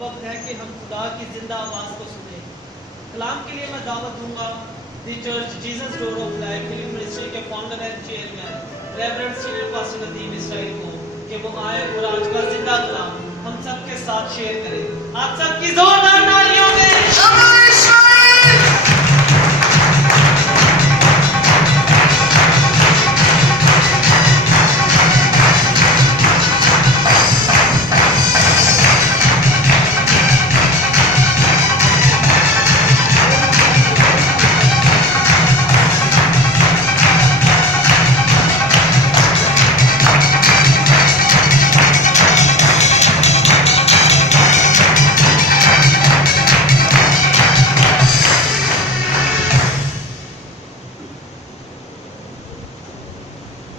اب وقت ہے کہ ہم خدا کی زندہ آواز کو سنیں۔ کلام کے لیے میں دعوت دوں گا the church Jesus door of life film ministry کے founder and chairman reverend senior pastor Nadeem Israel کو کہ وہ آئے اور آج کا زندہ کلام ہم سب کے ساتھ شیئر کریں۔ آپ سب کی زوردار تالیوں میں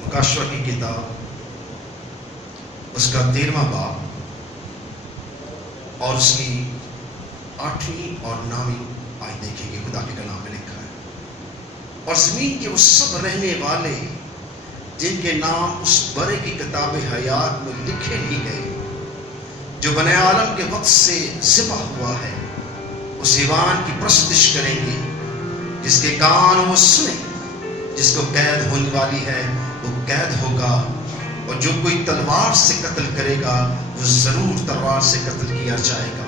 مکاشفہ کی کتاب اس کا 13واں باب اور اس کی 8ویں اور 9ویں آیت دیکھیں گے۔ خدا کے کلام میں لکھا ہے، اور زمین کے وہ سب رہنے والے جن کے نام اس برے کی کتاب حیات میں لکھے نہیں گئے جو بنے عالم کے وقت سے ذبح ہوا ہے، اس حیوان کی پرستش کریں گے جس کے کان وہ سنیں۔ جس کو قید ہونے والی ہے وہ قید ہوگا، اور جو کوئی تلوار سے قتل کرے گا وہ ضرور تلوار سے قتل کیا جائے گا۔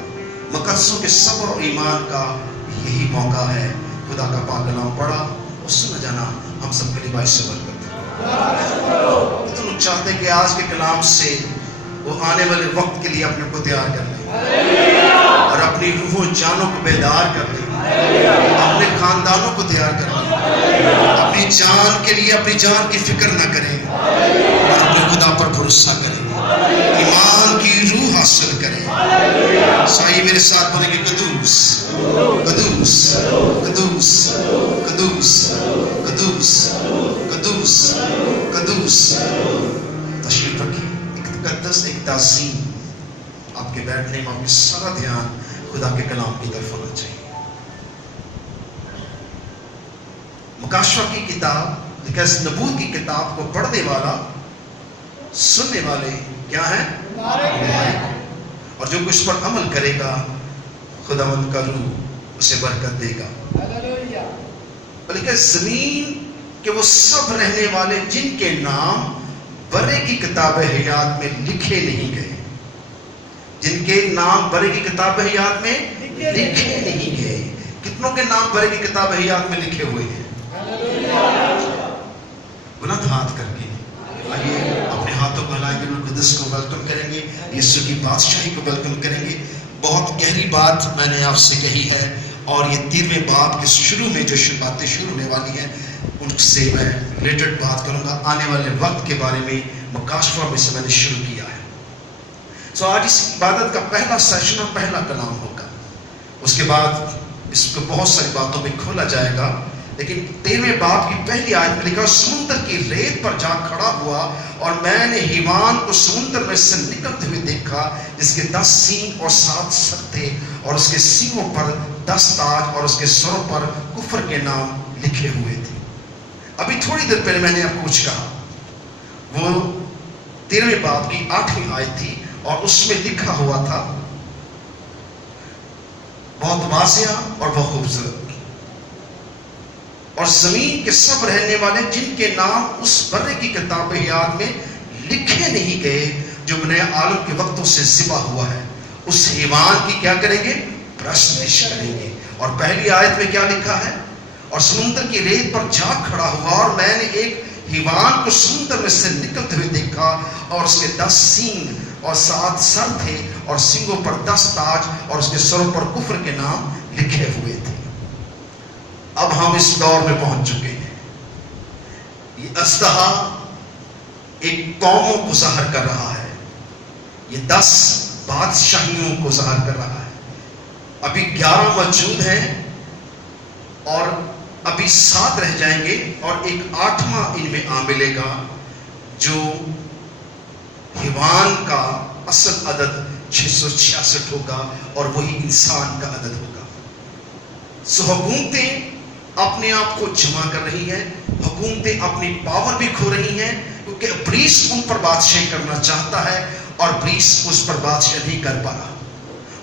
مقدسوں کے صبر اور ایمان کا یہی موقع ہے۔ خدا کا پاک کلام پڑھا اور سنا جانا ہم سب کے لیے باعث برکت ہے۔ تو چاہتے کہ آج کے کلام سے وہ آنے والے وقت کے لیے اپنے کو تیار کر لیں اور اپنی روح و جانوں کو بیدار کر لیں، اپنے خاندانوں کو تیار کر لیں، اپنی جان کے لیے اپنی جان کی فکر نہ کریں اور اپنے خدا پر بھروسہ کریں، ایمان کی روح حاصل کریں۔ سائیں میرے ساتھ بولیں گے قدوس قدوس قدوس قدوس قدوس قدوس قدوس۔ تشریف رکھیں، ایک تقدس، ایک تعظیم، آپ کے بیٹھنے میں آپ کی سارا دھیان خدا کے کلام کی طرف ہونا چاہیے۔ مکاشفہ کی کتاب لکھا ہے، نبوت کی کتاب کو پڑھنے والا سننے والے کیا ہیں؟ اور جو کچھ پر عمل کرے گا خداوند کا روح اسے برکت دے گا۔ بلکہ زمین کے وہ سب رہنے والے جن کے نام برے کی کتاب حیات میں لکھے نہیں گئے، جن کے نام برے کی کتاب حیات میں لکھے نہیں گئے۔ کتنوں کے نام برے کی کتاب حیات میں لکھے ہوئے ہیں؟ بلند ہاتھ کر کے آئیے اپنے ہاتھوں کو ہلائیں گے، روح القدس کو ویلکم کریں گے، یسوع کی بادشاہی کو ویلکم کریں گے۔ بہت گہری بات میں نے آپ سے کہی ہے، اور یہ 13ویں باب کے شروع میں جو باتیں شروع ہونے والی ہیں ان سے میں ریلیٹڈ بات کروں گا۔ آنے والے وقت کے بارے میں مکاشفہ میں سے میں نے شروع کیا ہے۔ آج اس عبادت کا پہلا سیشن اور پہلا کلام ہوگا، اس کے بعد اس کو بہت ساری باتوں میں کھولا جائے گا۔ لیکن 13ویں باب کی پہلی آیت میں لکھا، سمندر کی ریت پر جا کھڑا ہوا اور میں نے حیوان کو سمندر میں سے نکلتے ہوئے دیکھا جس کے 10 سینگ اور 7 سر تھے، اور اس کے سینگوں پر 10 تاج اور اس کے سروں پر کفر کے نام لکھے ہوئے تھے۔ ابھی تھوڑی دیر پہلے میں نے آپ کو کچھ کہا، وہ 13ویں باب کی 8ویں آیت تھی، اور اس میں لکھا ہوا تھا بہت واضح اور بہت خوبصورت، اور زمین کے سب رہنے والے جن کے نام اس برے کی کتاب حیات میں لکھے نہیں گئے جو بنے عالم کے وقتوں سے ذبح ہوا ہے، اس حیوان کی کیا کریں گے؟ پرستش کریں گے۔ اور پہلی آیت میں کیا لکھا ہے؟ اور سمندر کی ریت پر جا کھڑا ہوا اور میں نے ایک حیوان کو سمندر میں سے نکلتے ہوئے دیکھا، اور اس کے 10 سینگ اور 7 سر تھے، اور سینگوں پر 10 تاج اور اس کے سروں پر کفر کے نام لکھے ہوئے تھے۔ اب ہم اس دور میں پہنچ چکے ہیں۔ یہ اژدہا ایک قوموں کو ظاہر کر رہا ہے، یہ 10 بادشاہیوں کو ظاہر کر رہا ہے۔ ابھی 11 موجود ہیں اور ابھی 7 رہ جائیں گے، اور ایک 8واں ان میں آ ملے گا جو حیوان کا اصل عدد 666 ہوگا، اور وہی انسان کا عدد ہوگا۔ حکومتیں اپنے آپ کو جمع کر رہی ہیں، حکومتیں اپنی پاور بھی کھو رہی ہیں، کیونکہ ابلیس ان پر بادشاہی کرنا چاہتا ہے اور ابلیس اس پر بادشاہی نہیں کر پا رہا۔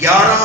11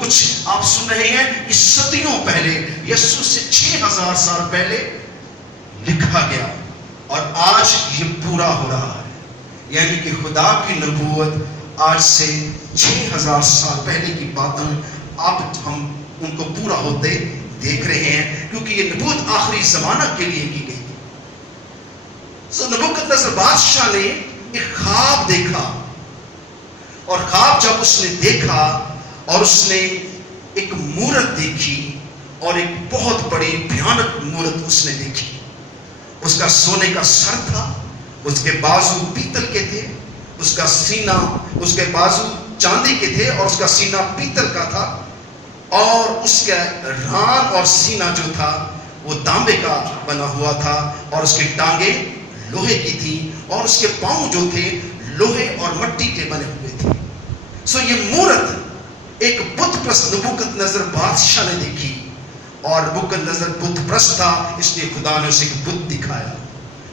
کچھ آپ سن رہے ہیں اس صدیوں پہلے یسوع سے 6000 سال پہلے لکھا گیا اور آج یہ پورا ہو رہا ہے. یعنی کہ خدا کی نبوت آج سے 6000 سال پہلے کی باتیں اب ہم ان کو پورا ہوتے دیکھ رہے ہیں, کیونکہ یہ نبوت آخری زمانہ کے لیے کی گئی. نبوکدنصر بادشاہ نے ایک خواب دیکھا, اور خواب جب اس نے دیکھا اور اس نے ایک مورت دیکھی, اور ایک بہت بڑی بھیانک مورت اس نے دیکھی. اس کا سونے کا سر تھا, اس کے بازو پیتل کے تھے, اس کا سینہ, اس کے بازو چاندی کے تھے اور اس کا سینہ پیتل کا تھا, اور اس کا ران اور سینہ جو تھا وہ تانبے کا بنا ہوا تھا, اور اس کی ٹانگیں لوہے کی تھی, اور اس کے پاؤں جو تھے لوہے اور مٹی کے بنے ہوئے تھے. یہ مورت ایک بت پرست نبوکدنصر بادشاہ نے دیکھی, اور نبوکدنصر بت پرست تھا, اس لیے خدا نے اسے ایک بت دکھایا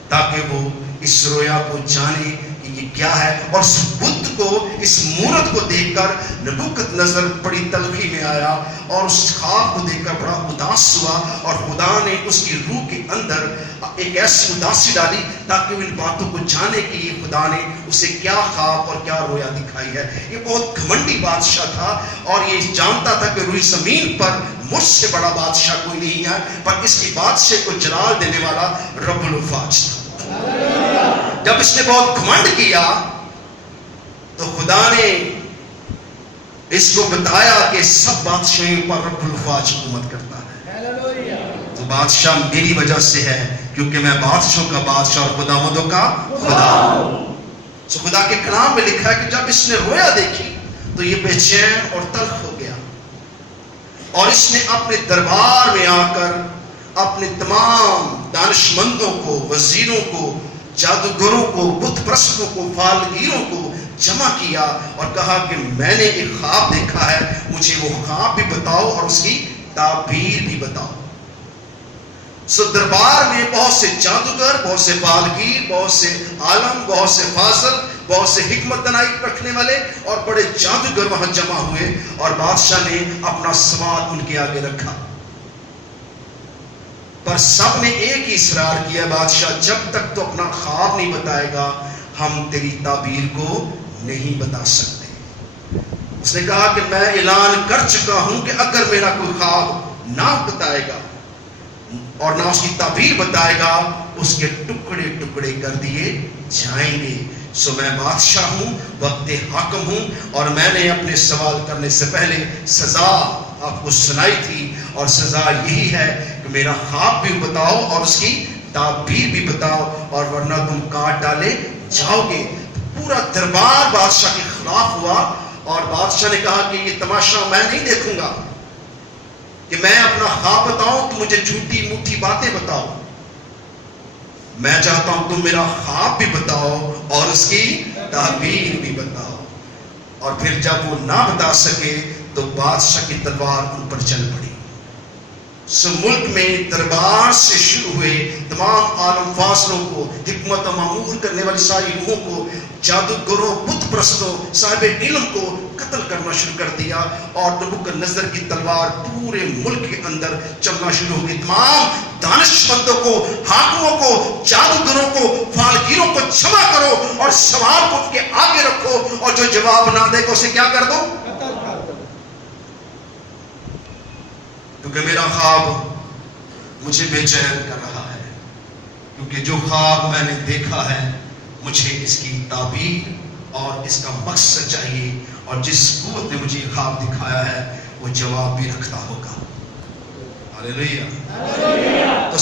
تاکہ وہ اس رویا کو جانے کہ یہ کیا ہے. اور اس بت کو, اس مورت کو دیکھ کر نبوکدنصر بڑی تلخی میں آیا, اور اس خواب کو دیکھ کر بڑا اداس ہوا, اور خدا نے اس کی روح کے اندر ایک ایسی اداسی ڈالی تاکہ وہ ان باتوں کو جانے کہ یہ خدا نے اسے کیا خواب اور کیا رویا دکھائی ہے. یہ بہت گھمنڈی بادشاہ تھا, اور یہ جانتا تھا کہ روئی زمین پر مجھ سے بڑا بادشاہ کوئی نہیں ہے, پر اس کی بادشاہ کو جلال دینے والا رب الافواج تھا. جب اس نے بہت گھمنڈ کیا تو خدا نے اس کو بتایا کہ سب بادشاہوں پر رب الافواج حکومت کرتا ہے. تو بادشاہ میری وجہ سے ہے, کیونکہ میں بادشاہوں کا بادشاہ اور خداوندوں کا خدا ہوں. خدا کے کلام میں لکھا ہے کہ جب اس نے رویا دیکھی تو یہ بے چین اور تلخ ہو گیا, اور اس نے اپنے دربار میں آ کر اپنے تمام دانشمندوں کو, وزیروں کو, جادوگروں کو, بت پرستوں کو, فالگیروں کو جمع کیا اور کہا کہ میں نے ایک خواب دیکھا ہے, مجھے وہ خواب بھی بتاؤ اور اس کی تعبیر بھی بتاؤ. دربار میں بہت سے جادوگر, بہت سے فالگیر, بہت سے عالم, بہت سے فاضل, بہت سے حکمت دانائی رکھنے والے اور بڑے جادوگر وہاں جمع ہوئے, اور بادشاہ نے اپنا سوال ان کے آگے رکھا. پر سب نے ایک ہی اصرار کیا, بادشاہ جب تک تو اپنا خواب نہیں بتائے گا ہم تیری تعبیر کو نہیں بتا سکتے. اس نے کہا کہ میں اعلان کر چکا ہوں کہ اگر میرا کوئی خواب نہ بتائے گا اور نہ اس کی تعبیر بتائے گا, اس کے ٹکڑے ٹکڑے کر دیے جائیں گے. میں بادشاہ ہوں, وقت حاکم ہوں, اور میں نے اپنے سوال کرنے سے پہلے سزا آپ کو سنائی تھی, اور سزا یہی ہے کہ میرا خواب بھی بتاؤ اور اس کی تعبیر بھی بتاؤ, اور ورنہ تم کاٹ ڈالے جاؤ گے. پورا دربار بادشاہ کے خلاف ہوا, اور بادشاہ نے کہا کہ یہ تماشا میں نہیں دیکھوں گا کہ میں اپنا خواب بتاؤں تو مجھے جھوٹی موٹی باتیں بتاؤ. میں چاہتا ہوں تم میرا خواب بھی بتاؤ اور اس کی تعبیر بھی بتاؤ. اور پھر جب وہ نہ بتا سکے تو بادشاہ کی تلوار ان پر چل پڑی. ملک میں دربار سے شروع ہوئے تمام عالم فاصلوں کو, حکمت و معمور کرنے والی ساری روحوں کو, جادوگروں, بت پرستوں, صاحب علم کو قتل کرنا شروع کر دیا, اور نبوکدنصر کی تلوار پورے ملک کے اندر چلنا شروع ہو گئی. تمام دانشمندوں کو, حاکموں کو, جادوگروں کو, فالگیروں کو جمع کرو اور سوال کو ان کے آگے رکھو, اور جو جواب نہ دے گا اسے کیا کر دو, کیونکہ میرا خواب مجھے بے چین کر رہا ہے. کیونکہ جو خواب میں نے دیکھا ہے مجھے اس کی تعبیر اور اس کا مقصد چاہیے, اور جس قوت نے مجھے خواب دکھایا ہے وہ جواب بھی رکھتا ہوگا. ہاللیلویہ. تو